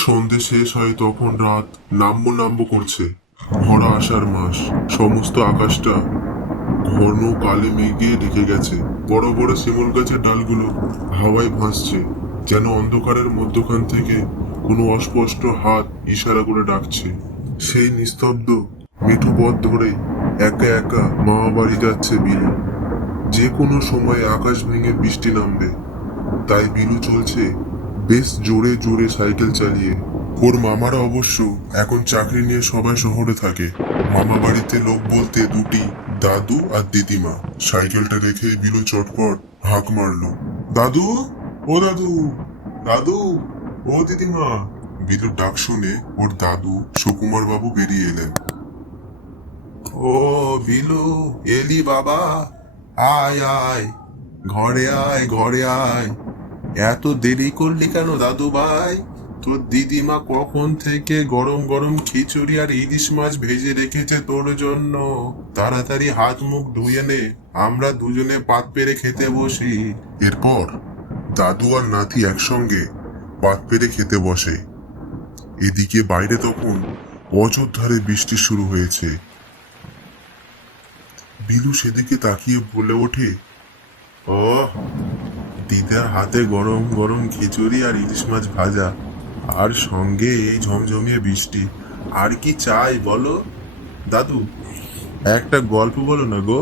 সন্ধে শেষ হয় তখন রাত নামবো নামবো করছে। ভরা আষাঢ় মাস, সমস্ত আকাশটা ঘন কালে মেঘে ঢেকে গেছে। বড় বড় শিমুল গাছের ডালগুলো হাওয়ায় ভাসছে, যেন অন্ধকারের মধ্যখান থেকে কোনো অস্পষ্ট হাত ইশারা করে ডাকছে। সেই নিস্তব্ধ মিঠু পথ ধরে একা একা মামা বাড়ি যাচ্ছে বিলু। যে কোনো সময় আকাশ ভেঙে বৃষ্টি নামবে, তাই বিলু চলছে বেশ জোরে জোরে সাইকেল চালিয়ে। ওর মামারা অবশ্য এখন চাকরি নিয়ে সবাই শহরে থাকে। মামা বাড়িতে লোক বলতে দুটি, দাদু আর দিদিমা। সাইকেলটা রেখে বিলু চটপট হাঁক মারলো, দাদু, ও দাদু, দাদু, ও দিদিমা। বিলুর ডাক শুনে ওর দাদু সুকুমার বাবু বেরিয়ে এলেন। ও বিলু, এলি বাবা, আয় আয়, ঘরে আয়, ঘরে আয়। এত দেরি করলি কেন দাদু ভাই? তোর দিদিমা কখন থেকে গরম গরম খিচুড়ি আর ইলিশ মাছ ভেজে রেখেছে তোর জন্য। তাড়াতাড়ি হাত মুখ ধুয়ে নে, আমরা দুজনে পাত পেরে খেতে বসি। এরপর দাদু আর নাতি একসঙ্গে পাত পেরে খেতে বসে। এদিকে বাইরে তখন অযোধ্যারে বৃষ্টি শুরু হয়েছে। বিলু সেদিকে তাকিয়ে বলে ওঠে, ও দিদার হাতে গরম গরম খিচুড়ি আর ইলিশ মাছ ভাজা, আর সঙ্গে এই ঝমঝমিয়ে বৃষ্টি। আর কি চাই বলো? দাদু, একটা গল্প বলো না গো,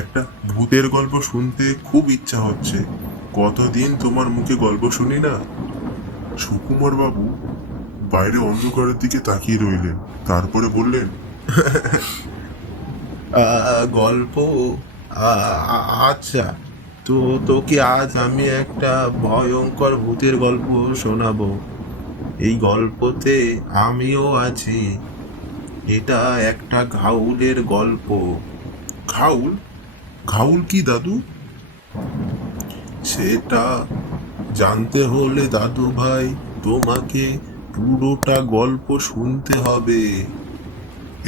একটা ভূতের গল্প শুনতে খুব ইচ্ছা হচ্ছে। কতদিন তোমার মুখে গল্প শুনি না। সুকুমার বাবু বাইরে অন্ধকারের দিকে তাকিয়ে রইলেন, তারপরে বললেন, গল্প, আচ্ছা, তো তোকে আজ আমি একটা ভয়ঙ্কর ভূতের গল্প শোনাবো। এই গল্পতে আমিও আছি। এটা একটা ঘাউলের গল্প। ঘাউল? ঘাউল কি দাদু? সেটা জানতে হলে দাদু ভাই তোমাকে পুরোটা গল্প শুনতে হবে।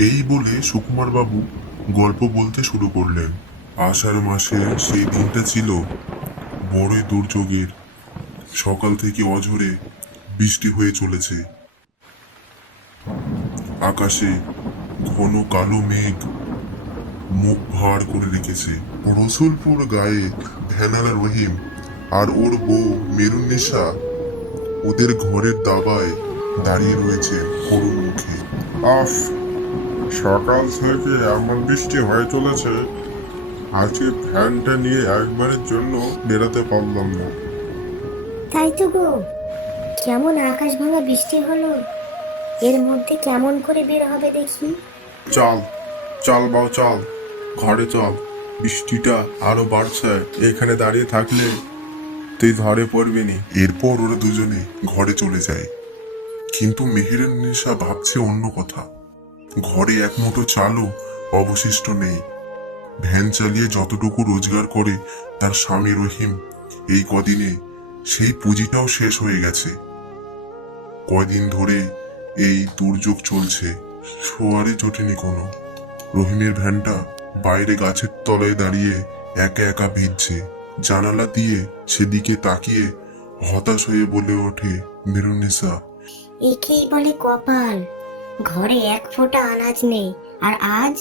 এই বলে সুকুমার বাবু গল্প বলতে শুরু করলেন। আষাঢ় মাসের সেই দিনটা ছিল বড়ই দুর্যোগের। সকাল থেকে অঝোরে বৃষ্টি হয়ে চলেছে। আকাশে ঘন কালো মেঘ মুখ ভার করে রেখেছে। রসুলপুর গায়ে ভ্যানালা রহিম আর ওর বউ মেরুন্নেসা ওদের ঘরের দাবায় দাঁড়িয়ে রয়েছে করুণ মুখে। আফ, সকাল থেকে এমন বৃষ্টি হয়ে চলেছে, আজকে ফ্যানটা নিয়ে একবারের জন্য বেরোতে পারলাম না। তাই তো গো, কেমন আকাশ ভাঙা বৃষ্টি হলো। এর মধ্যে কেমন করে বের হবে দেখি। চল চল বাও, চল ঘরে চল, বৃষ্টিটা আরো বাড়ছে, এখানে দাঁড়িয়ে থাকলে তুই ধরে পড়বি নি। এরপর ওরা দুজনে ঘরে চলে যায়। কিন্তু মেহেরের নেশা ভাবছে অন্য কথা। ঘরে এক মুঠো চালও অবশিষ্ট নেই। ভ্যান চালিয়ে যতটুকু রোজগার করে তার স্বামী রহিম, এই কদিনে সেই পুঁজিটাও শেষ হয়ে গেছে। কয়দিন ধরে এই দুর্যোগ চলছে, শোয়ারে জোটেনি কোনো। রহিমের ভ্যানটা বাইরে গাছের তলায় দাঁড়িয়ে একা একা ভিজছে। জানালা দিয়ে সেদিকে তাকিয়ে হতাশ হয়ে বলে ওঠে মেরুন্নেসা, একেই বলে কপাল, ঘরে এক ফোঁটা আনাজ নেই, আর আজ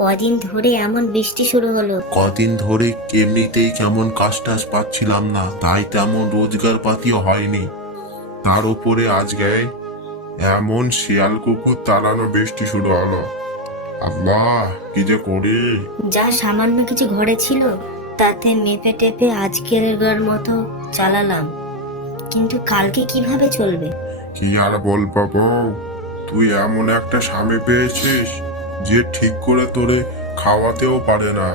কদিন ধরে এমন বৃষ্টি শুরু হলো। কদিন ধরে এমনিতেই কেমন কাজ টাজ পাচ্ছিলাম না, তাই তেমন রোজগার পাতিও হয়নি। তার উপরে আজকে এমন শিয়াল কুকুর তাড়ানো বৃষ্টি শুরু হলো। আল্লাহ, কি যে করি। যা সামান্য কিছু ঘরে ছিল তাতে মেপে টেপে আজকের মতো চালালাম, কিন্তু কালকে কিভাবে চলবে? কি আর বলবো বউ, তুই এমন একটা স্বামী পেয়েছিস যে ঠিক করে তোরে খাওয়াতেও পারে না।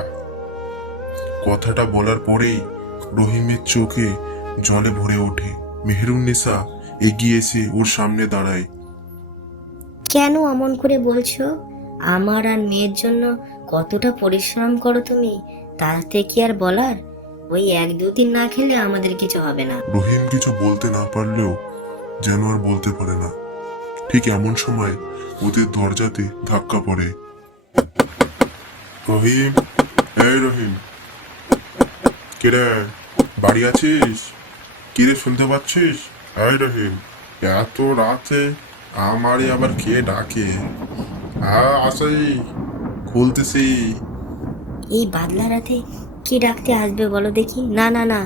কথাটা বলার পরেই রহিমের চোখে জলে ভরে ওঠে। মেহেরুন্নেসা এগিয়ে এসে ওর সামনে দাঁড়ায়। কেন অমন করে বলছো? আমার আর মেয়ের জন্য কতটা পরিশ্রম করো তুমি, তাতে কি আর বলার? ওই এক দুদিন না খেলে আমাদের কিছু হবে না। রহিম কিছু বলতে না পারলেও যেন আর বলতে পারে না। ঠিক এমন সময় ওদের দরজাতে ধাক্কা পড়ে। রহিম, এই রহিম, কিরে বাড়ি আছিস? কিরে শুনতে পাচ্ছিস? এই রহিম। এত রাতে আমারে আবার কে ডাকে? হ্যাঁ আসি, খুলতেছি। এই বাদলা রাতে কি ডাকতে আসবে বলো দেখি? না না না,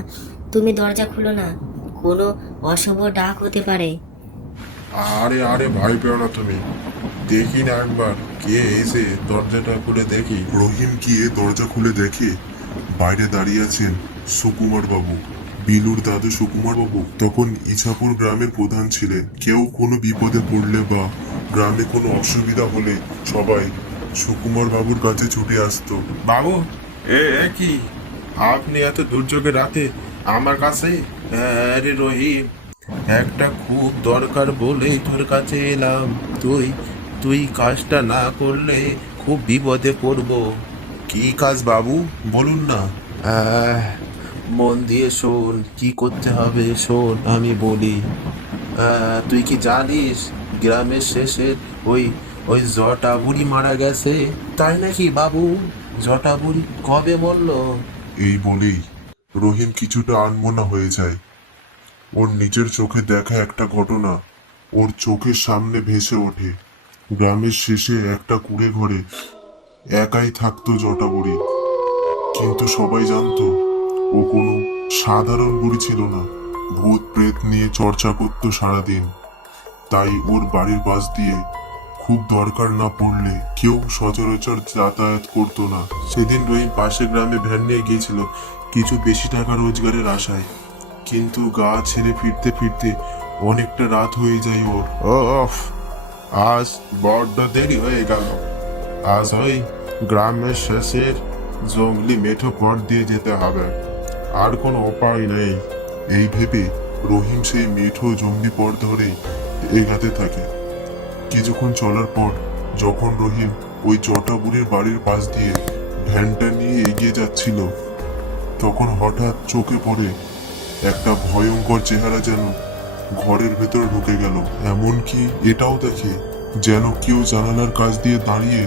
তুমি দরজা খুলো না, কোনো অশুভ ডাক হতে পারে। আরে আরে ভাই পেও না তুমি, দেখি না একবার কে এসে, দরজাটা খুলে দেখি। রহিম গিয়ে দরজা খুলে দেখে বাইরে দাঁড়িয়ে আছেন সুকুমার বাবু। বিলুর দাদু সুকুমার বাবু তখন ইছাপুর গ্রামের প্রধান ছিলেন। কেউ কোনো বিপদে পড়লে বা গ্রামে কোনো অসুবিধা হলে সবাই সুকুমার বাবুর কাছে ছুটে আসতো। বাবু, এ কি আপনি এত দুর্যোগের রাতে আমার কাছে? আরে রহিম, একটা খুব দরকার বলেই তোর কাছে এলাম। তুই তুই কাজটা না করলে খুব বিপদে পড়বো। কি কাজ বাবু, বলুন না। মন দিয়ে শোন, কি করতে হবে শোন, আমি বলি। তুই কি জানিস গ্রামের শেষে ওই ওই জটা বুড়ি মারা গেছে? তাই নাকি বাবু? জটা বুড়ি কবে মরলো? এই বলেই রহিম কিছুটা আনমনা হয়ে যায়। ওর নিজের চোখে দেখা একটা ঘটনা ওর চোখের সামনে ভেসে ওঠে। গ্রামের শেষে একটা কুঁড়ে ঘরে একাই থাকতো জটা বুড়ি। কিন্তু সবাই জানতো ও কোনো সাধারণ বুড়ি ছিল না। ভূত প্রেত নিয়ে চর্চা করতো সারাদিন। তাই ওর বাড়ির পাশ দিয়ে খুব দরকার না পড়লে কেউ সচরাচর যাতায়াত করতো না। সেদিন রহিম পাশে গ্রামে ভ্যান নিয়ে গিয়েছিল কিছু বেশি টাকা রোজগারের আশায়। কিন্তু গা ছেড়ে ফিরতে ফিরতে অনেকটা রাত হয়ে যায় ওর। ওফ, আজ বড্ড দেরি হয়ে গেল। আজ ওই গ্রামের শেষের জঙ্গলি মেঠো পথ দিয়ে যেতে হবে, আর কোনো উপায় নেই। এই ভেবে রহিম সেই মেঠো জঙ্গলি পথ ধরে এগাতে থাকে। কিছুক্ষণ চলার পর যখন রহিম ওই জটা বুড়ির বাড়ির পাশ দিয়ে ভ্যানটা নিয়ে এগিয়ে যাচ্ছিল, তখন হঠাৎ চোখে পড়ে একটা ভয়ঙ্কর চেহারা যেন ঘরের ভেতর ঢুকে গেল। এমনকি এটাও দেখে যেন কেউ জানালার কাছ দিয়ে দাঁড়িয়ে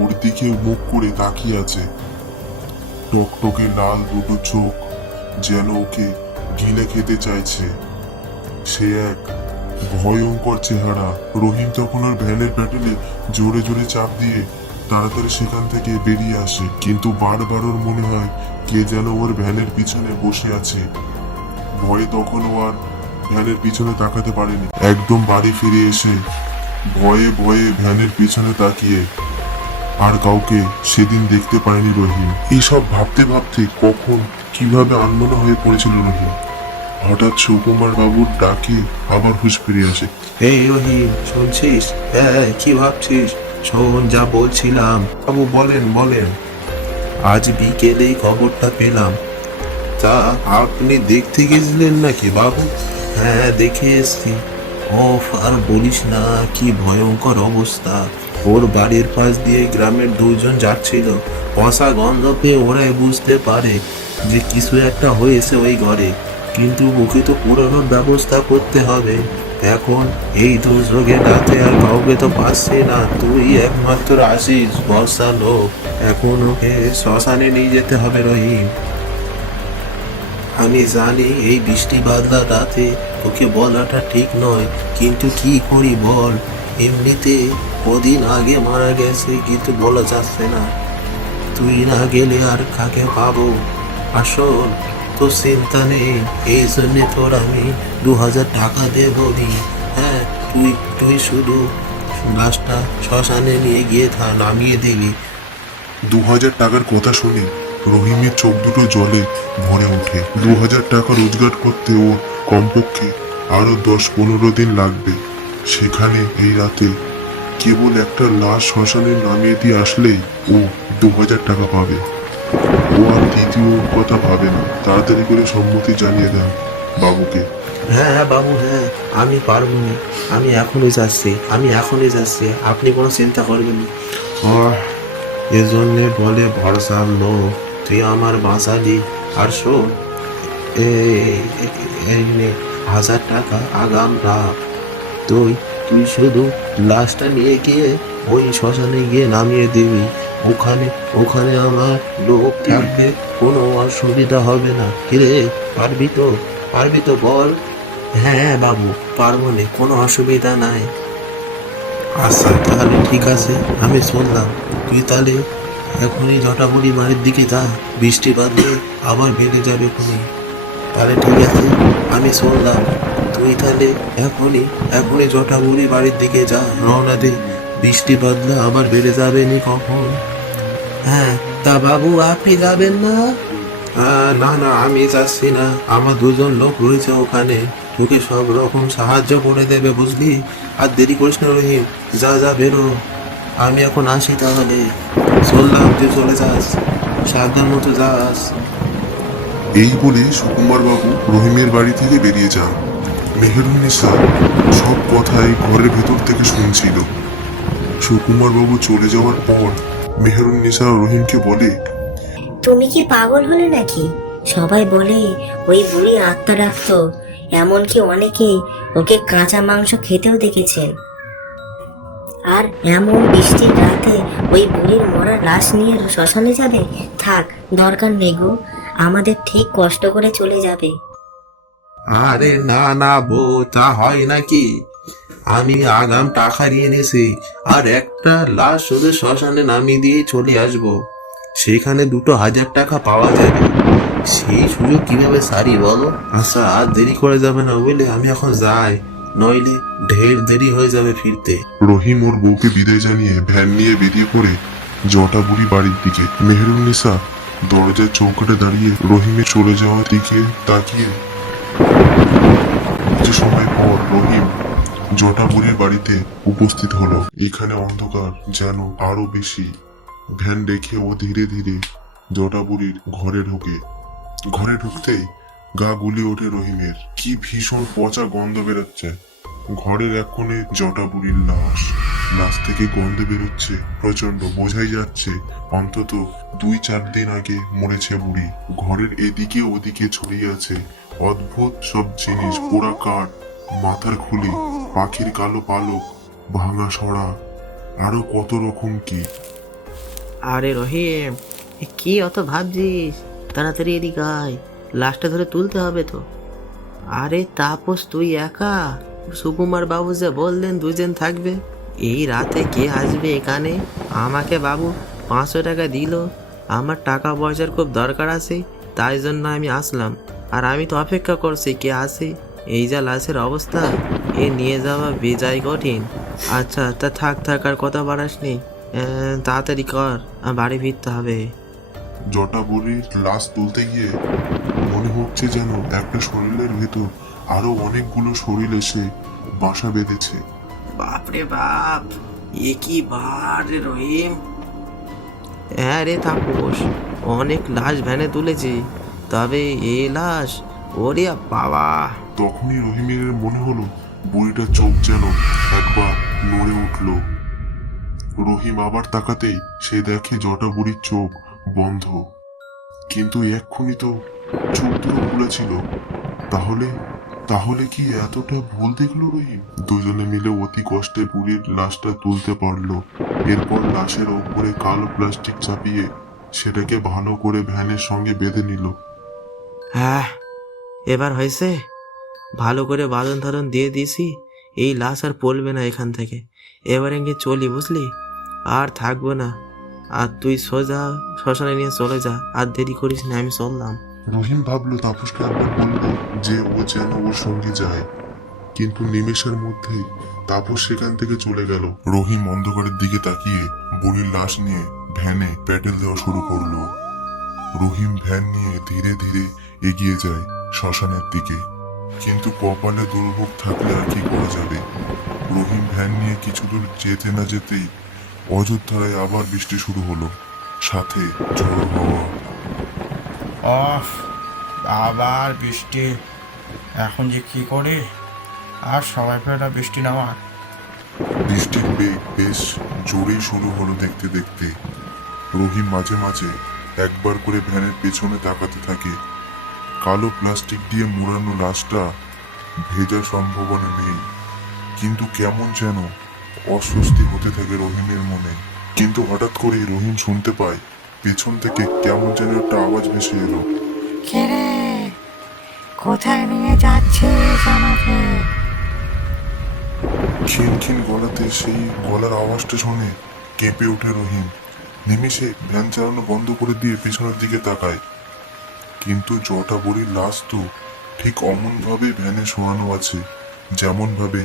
ওর দিকে মুখ করে তাকিয়ে আছে। টকটকে লাল দুটো চোখ যেন ওকে গিলে খেতে চাইছে। সে এক ভয়ঙ্কর চেহারা। রহিম তখন ওর ভ্যানের প্যাডেলে জোরে জোরে চাপ দিয়ে তাড়াতাড়ি সেখান থেকে বেরিয়ে আসে। কিন্তু বারবার ওর মনে হয় কে যেন ওর ভ্যানের পিছনে বসে আছে। ভয়ে তখন ও আর ভ্যানের পিছনে তাকাতে পারেনি। একদম বাড়ি ফিরে এসে ভয়ে ভয়ে ভ্যানের পিছনে তাকিয়ে আর কাউকে সেদিন দেখতে পায়নি রহিম। এইসব ভাবতে ভাবতে কখন কিভাবে আনমনা হয়ে পড়েছিল রহিম। হঠাৎ সুকুমার বাবুর ডাকে আবার হুঁশ ফিরে আসে। এই রহিম, শুনছিস? হ্যাঁ, কি ভাবছিস? শোন যা বলছিলাম। বাবু বলেন বলেন। আজ বিকেলেই খবরটা পেলাম। তা আপনি দেখতে গেছিলেন নাকি বাবু? হ্যাঁ, দেখে এসছি। ওফ, আর বলিস না, কি ভয়ঙ্কর অবস্থা। ওর বাড়ির পাশ দিয়ে গ্রামের দুজন যাচ্ছিল। পচা গন্ধ পেয়ে ওরাই বুঝতে পারে যে কিছু একটা হয়েছে ওই ঘরে। কিন্তু ওকে তো পুরোনোর ব্যবস্থা করতে হবে। এখন এই দুর্যোগে রাতে আর কাউকে তো পাচ্ছি না, তুই একমাত্র আসিস বর্ষা লোক। এখন ওকে শ্মশানে নিয়ে যেতে হবে রহিম। আমি জানি এই বৃষ্টি বাদলা রাতে ওকে বলাটা ঠিক নয়, কিন্তু কি করি বল? এমনিতে কদিন আগে মারা গেছে, কিন্তু বলা যাচ্ছে না। তুই না গেলে আর কাকে পাবো? আসল তো চিন্তা নেই, এই জন্যে তোর আমি 2000 টাকা দেবো নি। হ্যাঁ, তুই তুই শুধু লাশটা শ্মশানে নিয়ে গিয়ে নামিয়ে দিলি। 2000 টাকার কথা শুনে রহিমের চোখ দুটো জলে ভরে ওঠে। 2000 টাকা রোজগার করতে ওর কমপক্ষে আরো 10-15 দিন লাগবে। সেখানে এই রাতে কেবল একটা লাশ শ্মশানে নামিয়ে দিয়ে আসলেই ও 2000 টাকা পাবে। ও আর দ্বিতীয় কথা ভাবে না, তাড়াতাড়ি করে সম্মতি জানিয়ে দেন বাবুকে। হ্যাঁ হ্যাঁ বাবু, হ্যাঁ আমি পারবো না। আমি এখনই যাচ্ছি, আপনি কোনো চিন্তা করবেন না। এজন্যে বলে ভরসার লোক, তুই আমার বাঁচালি। আর শোন, এই নে 1000 টাকা আগাম রাখ। তুই তুই শুধু লাশটা নিয়ে গিয়ে ওই শ্মশানে গিয়ে নামিয়ে দিবি। ওখানে ওখানে আমার লোক থাকবে, কোনো অসুবিধা হবে না। কিরে, পারবি তো? বল। হ্যাঁ হ্যাঁ বাবু, পারবো না, কোনো অসুবিধা নাই। আচ্ছা তাহলে ঠিক আছে, আমি শুনলাম। তুই তাহলে এখনই জটাবড়ি বাড়ির দিকে যা, বৃষ্টি বাদলে আবার বেড়ে যাবে এখনই। তাহলে ঠিক আছে, আমি শুনলাম। তুই তাহলে এখনই জটাবড়ি বাড়ির দিকে যা, রওনা দে। বৃষ্টি বাদলে আবার বেড়ে যাবে নি কখন। হ্যাঁ, তা বাবু আপনি যাবেন না? না না, আমি যাচ্ছি না। আমার দুজন লোক রয়েছে ওখানে, তোকে সব রকম সাহায্য করে দেবে, বুঝলি? আর দেরি করিস না রহিম, যা যা বেরো। আমি এখন আসি তাহলে। চললাম, তুই চলে যাস, সাবধান মতো যাস। এই বলে সুকুমার বাবু রহিমের বাড়ি থেকে বেরিয়ে যান। মেহেরুন্নিসা সব কথাই ঘরের ভেতর থেকে শুনছিল। সুকুমার বাবু চলে যাওয়ার পর মেহেরুন্নিসা রহিমকে বলে, তুমি কি পাগল হলে নাকি? সবাই বলে ওই বুড়ি আত্মা রাখতো, এমনকি অনেকে ওকে কাঁচা মাংস খেতেও দেখেছেন। আর এমন বৃষ্টির রাতে ওই বুড়ির মরা লাশ নিয়ে শ্মশানে যাবে? থাক, দরকার নেই গো, আমাদের ঠিক কষ্ট করে চলে যাবে। আরে না না বউ, তা হয় নাকি? আমি আগাম টাকা নিয়ে এনেছি, আর একটা লাশ শুধু শ্মশানে নামিয়ে দিয়ে চলে আসবো। সেখানে 2,000 টাকা পাওয়া যাবে। সেই সুযোগ কিভাবে সারি বলো? আচ্ছা, আর দেরি করে যাবে না বুঝলে, আমি এখন যাই, নইলে ঢের দেরি হয়ে যাবে ফিরতে। রহিম ওর বউকে বিদায় জানিয়ে ভ্যান নিয়ে বেরিয়ে পড়ে জটাবুড়ি বাড়ির দিকে। মেহেরুন্নিসা দরজার চৌকাঠে দাঁড়িয়ে রহিমের চলে যাওয়ার দিকে তাকিয়ে। কিছু সময় পর রহিম জটাবুড়ির বাড়িতে উপস্থিত হলো। এখানে অন্ধকার যেন আরো বেশি। ভ্যান রেখে ও ধীরে ধীরে জটাবুড়ির ঘরে ঢোকে। ঘরে ঢুকতেই গা গুলে ওঠে রহিমের। কি ভীষণ পচা গন্ধ বেরোচ্ছে। ঘরের এক কোণে জটাবুড়ির লাশ। লাশ থেকে গন্ধ বেরোচ্ছে প্রচন্ড, বোঝাই যাচ্ছে অন্তত 2-4 দিন আগে মরেছে বুড়ি। ঘরের এদিকে ওদিকে ছড়িয়ে আছে অদ্ভুত সব জিনিস, পোড়া কাঠ, মাথার খুলি, পাখির কালো পালক, ভাঙা সরা, আরো কত রকম কি। আরে রহিম, কি অত ভাবছিস? তাড়াতাড়ি এদিকে আয়, লাশটা ধরে তুলতে হবে তো। আরে তাপস, তুই একা? সুকুমার বাবু যে বললেন 2 জন থাকবে। এই রাতে কে আসবে এখানে? আমাকে বাবু 500 টাকা দিল, আমার টাকা পয়সার খুব দরকার আছে, তাই জন্য আমি আসলাম। আর আমি তো অপেক্ষা করছি কে আসে। এই যা লাশের অবস্থা, এ নিয়ে যাওয়া বেজায় কঠিন। আচ্ছা তা থাক থাক, আর কথা বাড়াস নি, তাড়াতাড়ি কর, বাড়ি ফিরতে হবে। জটাবুড়ির লাশ তুলতে গিয়ে মনে হচ্ছে যেন একটা শরীরের ভেতর আরো অনেকগুলো শরীর এসে বাসা বেঁধেছে। বাপরে বাপ, এ কি বার রে রহিম! হ্যাঁ রে তাপস, অনেক লাশ ভ্যানে তুলেছি, তবে এই লাশ, ওরে বাবা! তখনই রহিমের মনে হলো বুড়িটার চোখ যেন একবার নড়ে উঠল। রহিম আবার তাকাতেই সে দেখে জটাবুড়ির চোখ বন্ধ, কিন্তু এক্ষুনি তো চোখ দুটো খুলেছিল। তাহলে তাহলে কি এতটা ভুল দেখলো রহিম? দুজনে মিলে অতি কষ্টে বুড়ির লাশটা তুলতে পারলো। এরপর লাশের ওপরে কালো প্লাস্টিক চাপিয়ে সেটাকে ভালো করে ভ্যানের সঙ্গে বেঁধে নিল। হ্যাঁ, এবার হয়েছে, ভালো করে বাঁধন ধারণ দিয়ে দিয়েছি, এই লাশ আর পড়বে না এখান থেকে। এবার এগিয়ে চলি, বুঝলি? আর থাকবো না। আর তুই সোজা শ্মশানে নিয়ে চলে যা, আর দেরি করিস না, আমি চললাম। রহিম ভাবলো তাপসকে একবার বলবে যে ও যেন ওর সঙ্গে যায়, কিন্তু নিমেষের মধ্যেই তাপস সেখান থেকে চলে গেল। রহিম অন্ধকারের দিকে তাকিয়ে বুড়ির লাশ নিয়ে ভ্যানে পেডেল দেওয়া শুরু করলো। রহিম ভ্যান নিয়ে ধীরে ধীরে এগিয়ে যায় শ্মশানের দিকে, কিন্তু কপালে দুর্ভোগ থাকলে আর কি করা যাবে। রহিম ভ্যান নিয়ে কিছু দূর যেতে না যেতেই অযোধ্যায় আবার বৃষ্টি শুরু হলো, সাথে ঝড়ো হাওয়া। অফ, আবার বৃষ্টি, এখন যে কি করে? আর সবাই ফেরা বৃষ্টি নামা। বৃষ্টির বেগ বেশ জোরেই শুরু হলো। দেখতে দেখতে রহিম মাঝে মাঝে একবার করে ভ্যানের পেছনে তাকাতে থাকে। কালো প্লাস্টিক দিয়ে মোড়ানো লাশটা ভেজার সম্ভাবনা নেই, কিন্তু কেমন যেন অস্বস্তি হতে থাকে রহিমের মনে। কিন্তু হঠাৎ করেই রহিম শুনতে পায় পেছন থেকে কেমন যেন একটা আওয়াজ ভেসে এলো। কে রে? কোথায় নিয়ে যাচ্ছিস আমাকে? খিনখিন গলাতে সেই গলার আওয়াজটা শুনে কেঁপে ওঠে রহিম। নিমিষে ভ্যান চালানো বন্ধ করে দিয়ে পেছনের দিকে তাকায়, কিন্তু জটা বুড়ির লাশ তো ঠিক অমন ভাবে ভ্যানে শোয়ানো আছে যেমন ভাবে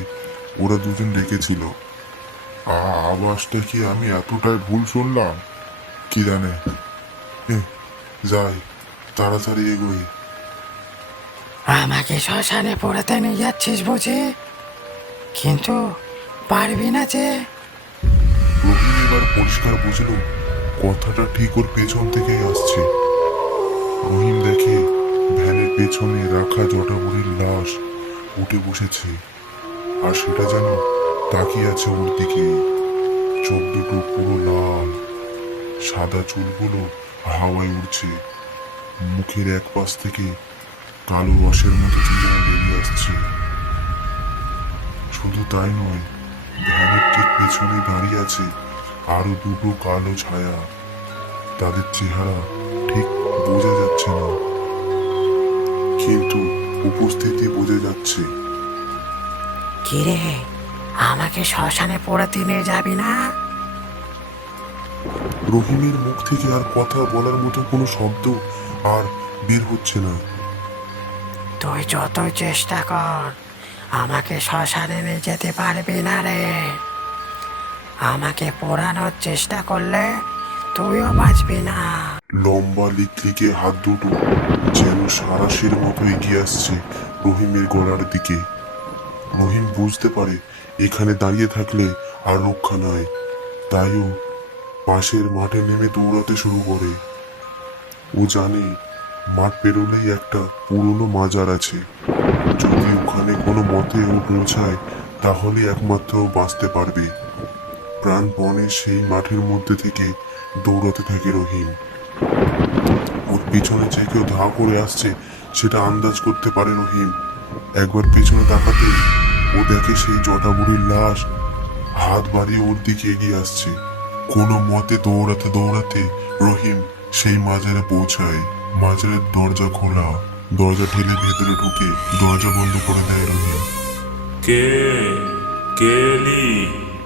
ওরা দুজন রেখেছিল। আওয়াজটা কি আমি এতটাই ভুল শুনলাম? কি জানে। যাই, তাড়াতাড়ি এগোই। আমাকে শ্মশানে পোড়াতে নিয়ে যাচ্ছিস বুঝি? কিন্তু পারবি না যে। রহিম এবার পরিষ্কার বুঝলো কথাটা ঠিক ওর পেছন থেকেই আসছে। রহিম দেখে ভ্যানের পেছনে রাখা জটাবুড়ির লাশ উঠে বসেছে, আর সেটা যেন তাকিয়ে আছে ওর দিকে। চোখ দুটো পুরো লাল, সাদা চুলগুলো হাওয়ায় উড়ছে, মুখের এক পাশ থেকে কালো রসের মতো কি যেন বেরিয়ে আসছে। শুধু তাই নয়, ভ্যানের ঠিক পেছনে দাঁড়িয়ে আছে আরো দুটো কালো ছায়া। তাদের চেহারা ঠিক বোঝা যাচ্ছে না, কিন্তু উপস্থিতি বোঝা যাচ্ছে। কিরে, আমাকে শ্মশানে পোড়াতে নিয়ে যাবি না? রহিমের মুখ থেকে আর কথা বলার মতো কোনো শব্দ আর বের হচ্ছে না। তুই যতই চেষ্টা কর, আমাকে শ্মশানে নিয়ে যেতে পারবি না রে। আমাকে পোড়ানোর চেষ্টা করলে তুইও বাঁচবি না। লম্বা লিকলিকে হাত দুটো যেন সারাশির মতো এগিয়ে আসছে রহিমের গলার দিকে। রহিম বুঝতে পারে এখানে দাঁড়িয়ে থাকলে আর রক্ষা নয়, তাইও পাশের মাঠে নেমে দৌড়াতে শুরু করে। ও জানে মাঠ পেরোলেই একটা পুরনো মাজার আছে, যদি ওখানে কোনো মতে ও পৌঁছায় তাহলে একমাত্র ও বাঁচতে পারবে। প্রাণপণে সেই মাঠের মধ্যে থেকে দৌড়াতে থাকে রহিম। ওর পিছনে যে কেউ ধা করে আসছে সেটা আন্দাজ করতে পারে রহিম। একবার পিছনে তাকাতেই ও দেখে সেই জটাবুড়ির লাশ হাত বাড়িয়ে ওর দিকে এগিয়ে আসছে। কোনো মতে দৌড়াতে দৌড়াতে রহিম সেই মাজারে পৌঁছায়। মাজারের দরজা খোলা, দরজা ঠেলে ভেতরে ঢুকে দরজা বন্ধ করে দেয় রহিম। কে কে এলি?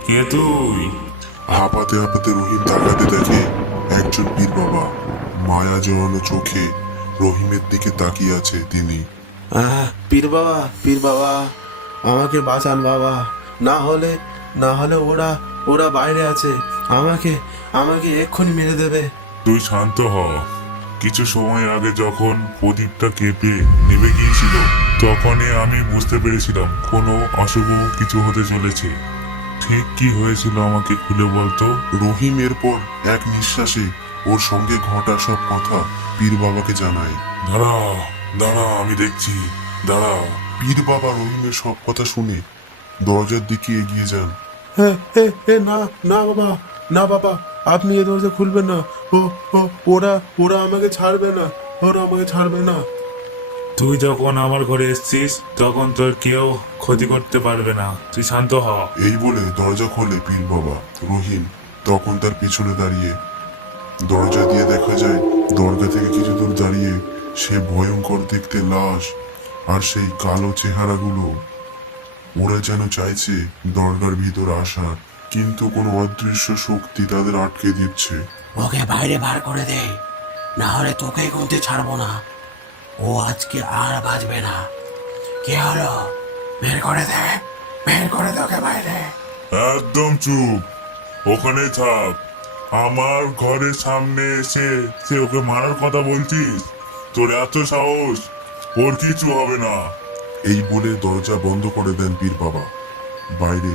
কে তুই? হাঁপাতে হাঁপাতে রহিম তাকাতে দেখে একজন পীর বাবা মায়া জড়ানো চোখে রহিমের দিকে তাকিয়ে আছে তিনি। পীর বাবা, পীর বাবা, আমাকে বাঁচান বাবা, না হলে ওরা ওরা বাইরে আছে, আমাকে আমাকে এক্ষুনি মেরে দেবে। তুই শান্ত হ। কিছু সময় আগে যখন প্রদীপটা কেঁপে নেমে গিয়েছিল তখনই আমি বুঝতে পেরেছিলাম কোনো অশুভ কিছু হতে চলেছে। ঠিক কি হয়েছিল আমাকে খুলে বলতো? রহিম এরপর এক নিঃশ্বাসে ওর সঙ্গে ঘটা সব কথা পীর বাবাকে জানায়। দাঁড়া দাঁড়া, আমি দেখছি, দাঁড়া। পীর বাবা রহিমের সব কথা শুনে দরজার দিকে এগিয়ে যান। না না বাবা, না বাবা, আপনি এ দরজা খুলবেন না। ও ও ওরা ওরা আমাকে ছাড়বে না, ওরা আমাকে ছাড়বে না। তুই যখন আমার ঘরে এসেছিস তখন তোর কেউ ক্ষতি করতে পারবে না, তুই শান্ত হ। এই বলে দরজা খোলে পীর বাবা। রহিম তখন তার পিছনে দাঁড়িয়ে। দরজা দিয়ে দেখা যায় দরজা থেকে কিছু দূর দাঁড়িয়ে সে ভয়ঙ্কর দেখতে লাশ আর সেই কালো চেহারাগুলো। ওরা যেন চাইছে দরজার ভিতর আসার, কিন্তু কোনো অদৃশ্য শক্তি তাদের আটকে দিচ্ছে। ওকে বাইরে বার করে দে, না হলে তোকে গুনতে ছাড়বো না। ও আজকে আর বাঁচবে না। কি হলো? বের করে দে, বের করে দে ওকে বাইরে। একদম চুপ, ওখানে থাক। আমার ঘরের সামনে এসে সে ওকে মারার কথা বলছিস? তোর এত সাহস? ওর কিছু হবে না। এই বলে দরজা বন্ধ করে দেন পীর বাবা। বাইরে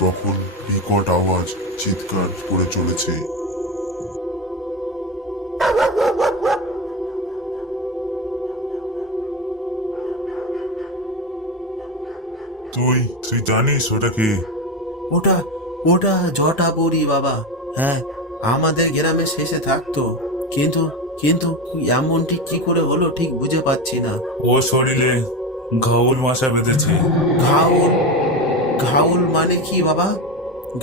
তখন বিকট আওয়াজ, চিৎকার করে চলেছে। তুই তুই জানিস ওটা কে? ওটা ওটা জটাবুড়ি বাবা। হ্যাঁ, আমাদের গ্রামের শেষে থাকতো, কিন্তু কিন্তু এমনটি কি করে হলো ঠিক বুঝে পাচ্ছি না। ও শরীরে ঘাউল মশা বেঁধেছে। ঘাউল? ঘাউল মানে কি বাবা?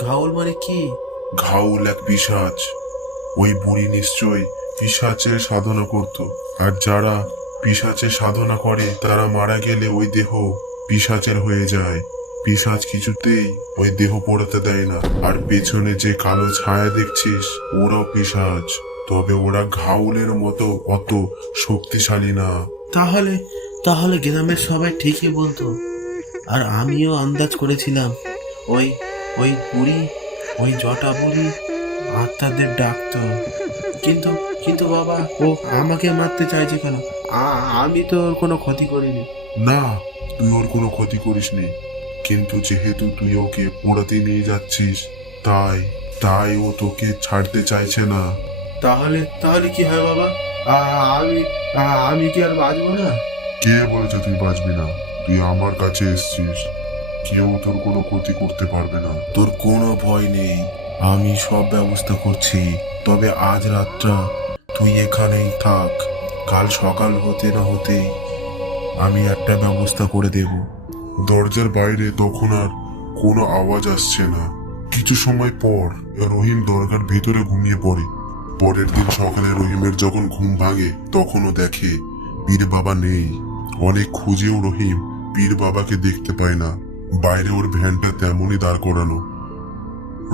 ঘাউল মানে কি? ঘাউল এক পিশাচ। ওই বুড়ি নিশ্চয় পিশাচের সাধনা করত, আর যারা পিশাচের সাধনা করে, তারা মারা গেলে ওই দেহ পিশাচের হয়ে যায়। পিশাচ কিছুতেই ওই দেহ পোড়াতে দেয় না। আর পেছনে যে কালো ছায়া দেখছিস, ওরাও পিশাচ, তবে ওরা ঘাউলের মতো অত শক্তিশালী না। তাহলে তাহলে গ্রামের সবাই ঠিকই বলতো, আর আমিও আন্দাজ করেছিলাম ওই ওই বুড়ি, ওই জটা বুড়ি আত্মাদের ডাকতো। কিন্তু কিন্তু বাবা, ও আমাকে মারতে চাইছে কেন? আমি তো ওর কোনো ক্ষতি করিনি। না, তুই ওর কোনো ক্ষতি করিসনি, কিন্তু যেহেতু তুই ওকে পোড়াতে নিয়ে যাচ্ছিস, তাই তাই ও তোকে ছাড়তে চাইছে না। তাহলে তাহলে কি হয় বাবা? আমি আমি কি আর বাঁচবো না? কে বলেছে তুই বাঁচবি না? তুই আমার কাছে এসেছিস, কেউ তোর কোনো ক্ষতি করতে পারবে না। তোর কোনো ভয় নেই, আমি সব ব্যবস্থা করছি। তবে আজ রাতটা তুই এখানেই থাক, কাল সকাল হতে না হতেই আমি একটা ব্যবস্থা করে দেব। দরজার বাইরে তখন আর কোনো আওয়াজ আসছে না। কিছু সময় পর রহিম দরগার ভিতরে ঘুমিয়ে পড়ে। পরের দিন সকালে রহিমের যখন ঘুম ভাঙে, তখনও দেখে পীর বাবা নেই। অনেক খুঁজেও রহিম পীর বাবাকে দেখতে পায় না। বাইরে ওর ভ্যানটা তেমনই দাঁড় করানো।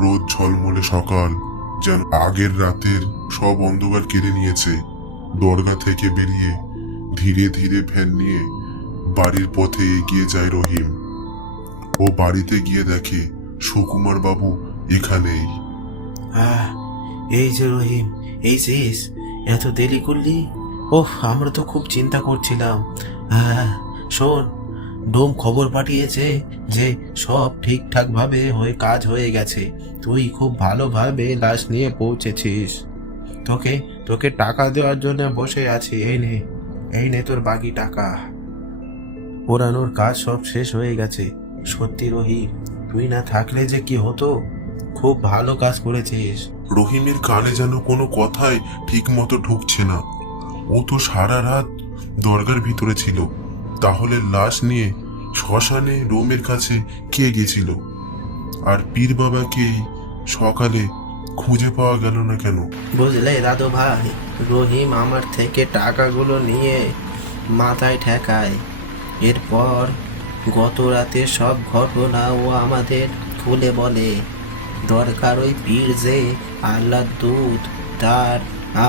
রোদ ঝলমলে সকাল, যেন আগের রাতের সব অন্ধকার কেড়ে নিয়েছে। দরগা থেকে বেরিয়ে ধীরে ধীরে ভ্যান নিয়ে বাড়ির পথে এগিয়ে যায় রহিম। ও বাড়িতে গিয়ে দেখে সুকুমার বাবু এখানেই। এই যে রহিম, এই শেষ, এত দেরি করলি? ওহ, আমরা তো খুব চিন্তা করছিলাম। শোন, ডোম খবর পাঠিয়েছে যে সব ঠিকঠাক ভাবে কাজ হয়ে গেছে। তুই খুব ভালোভাবে লাশ নিয়ে পৌঁছেছিস। তোকে তোকে টাকা দেওয়ার জন্য বসে আছি। এই নে তোর বাকি টাকা। পোড়ানোর কাজ সব শেষ হয়ে গেছে। সত্যি রহিম, তুই না থাকলে যে কি হতো। খুব ভালো কাজ করেছিস। রহিমের কানে যেন কোনো কথাই ঠিক মতো ঢুকছে না। ও তো সারা রাত দরগার ভিতরে ছিল, তাহলে লাশ নিয়ে শ্মশানে রোমের কাছে কে গেছিল? আর পীর বাবাকে সকালে খুঁজে পাওয়া গেল না কেন? বুঝলে দাদু ভাই, রহিম আমার থেকে টাকাগুলো নিয়ে মাথায় ঠেকায়। এরপর গত রাতে সব ঘটনা ও আমাদের খুলে বলে। দরকার ওই পীর যে আল্লাহর দূত, তার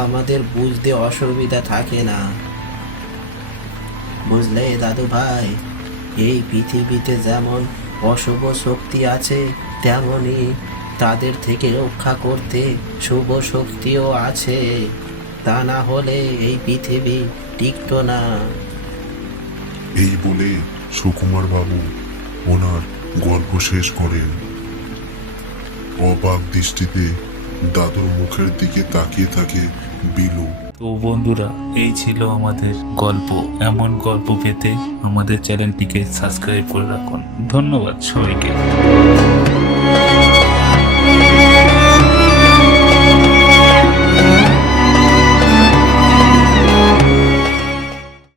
আমাদের বুঝতে অসুবিধা থাকে না। বুঝলে দাদু ভাই, এই পৃথিবীতে যেমন অশুভ শক্তি আছে, তেমনই তাদের থেকে রক্ষা করতে শুভ শক্তিও আছে। তা না হলে এই পৃথিবী টিকতো না। এই বলে সুকুমার বাবু ওনার গল্প শেষ করেন। অবাক দৃষ্টিতে দাদুর মুখের দিকে তাকিয়ে থাকে বিলু। তো বন্ধুরা, এই ছিল আমাদের গল্প। এমন গল্প পেতে আমাদের চ্যানেলটিকে সাবস্ক্রাইব করে রাখুন। ধন্যবাদ সবাইকে।